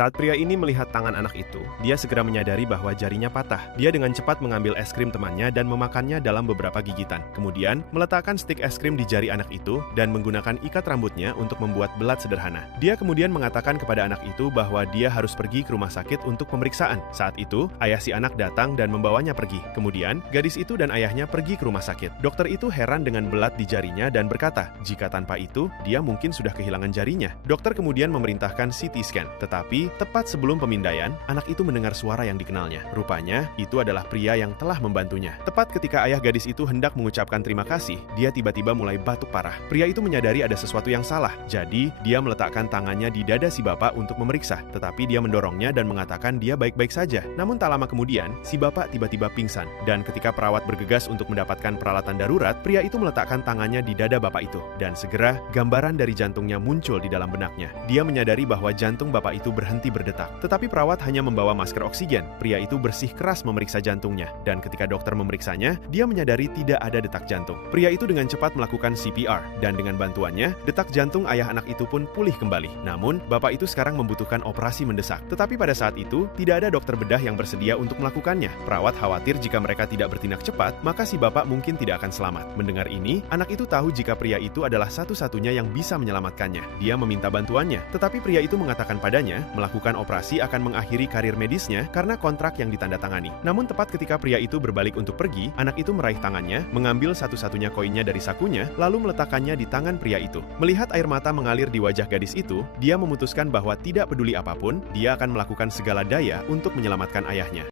Saat pria ini melihat tangan anak itu, dia segera menyadari bahwa jarinya patah. Dia dengan cepat mengambil es krim temannya dan memakannya dalam beberapa gigitan. Kemudian, meletakkan stik es krim di jari anak itu dan menggunakan ikat rambutnya untuk membuat belat sederhana. Dia kemudian mengatakan kepada anak itu bahwa dia harus pergi ke rumah sakit untuk pemeriksaan. Saat itu, ayah si anak datang dan membawanya pergi. Kemudian, gadis itu dan ayahnya pergi ke rumah sakit. Dokter itu heran dengan belat di jarinya dan berkata, jika tanpa itu, dia mungkin sudah kehilangan jarinya. Dokter kemudian memerintahkan CT scan. Tetapi, tepat sebelum pemindaian, anak itu mendengar suara yang dikenalnya. Rupanya, itu adalah pria yang telah membantunya. Tepat ketika ayah gadis itu hendak mengucapkan terima kasih, dia tiba-tiba mulai batuk parah. Pria itu menyadari ada sesuatu yang salah. Jadi, dia meletakkan tangannya di dada si bapak untuk memeriksa. Tetapi dia mendorongnya dan mengatakan dia baik-baik saja. Namun tak lama kemudian, si bapak tiba-tiba pingsan. Dan ketika perawat bergegas untuk mendapatkan peralatan darurat, pria itu meletakkan tangannya di dada bapak itu. Dan segera, gambaran dari jantungnya muncul di dalam benaknya. Dia menyadari bahwa jantung bapak itu berhenti berdetak. Tetapi perawat hanya membawa masker oksigen. Pria itu bersih keras memeriksa jantungnya. Dan ketika dokter memeriksanya, dia menyadari tidak ada detak jantung. Pria itu dengan cepat melakukan CPR. Dan dengan bantuannya, detak jantung ayah anak itu pun pulih kembali. Namun, bapak itu sekarang membutuhkan operasi mendesak. Tetapi pada saat itu, tidak ada dokter bedah yang bersedia untuk melakukannya. Perawat khawatir jika mereka tidak bertindak cepat, maka si bapak mungkin tidak akan selamat. Mendengar ini, anak itu tahu jika pria itu adalah satu-satunya yang bisa menyelamatkannya. Dia meminta bantuannya. Tetapi pria itu mengatakan padanya, melakukan operasi akan mengakhiri karir medisnya karena kontrak yang ditandatangani. Namun tepat ketika pria itu berbalik untuk pergi, anak itu meraih tangannya, mengambil satu-satunya koinnya dari sakunya, lalu meletakkannya di tangan pria itu. Melihat air mata mengalir di wajah gadis itu, dia memutuskan bahwa tidak peduli apapun, dia akan melakukan segala daya untuk menyelamatkan ayahnya.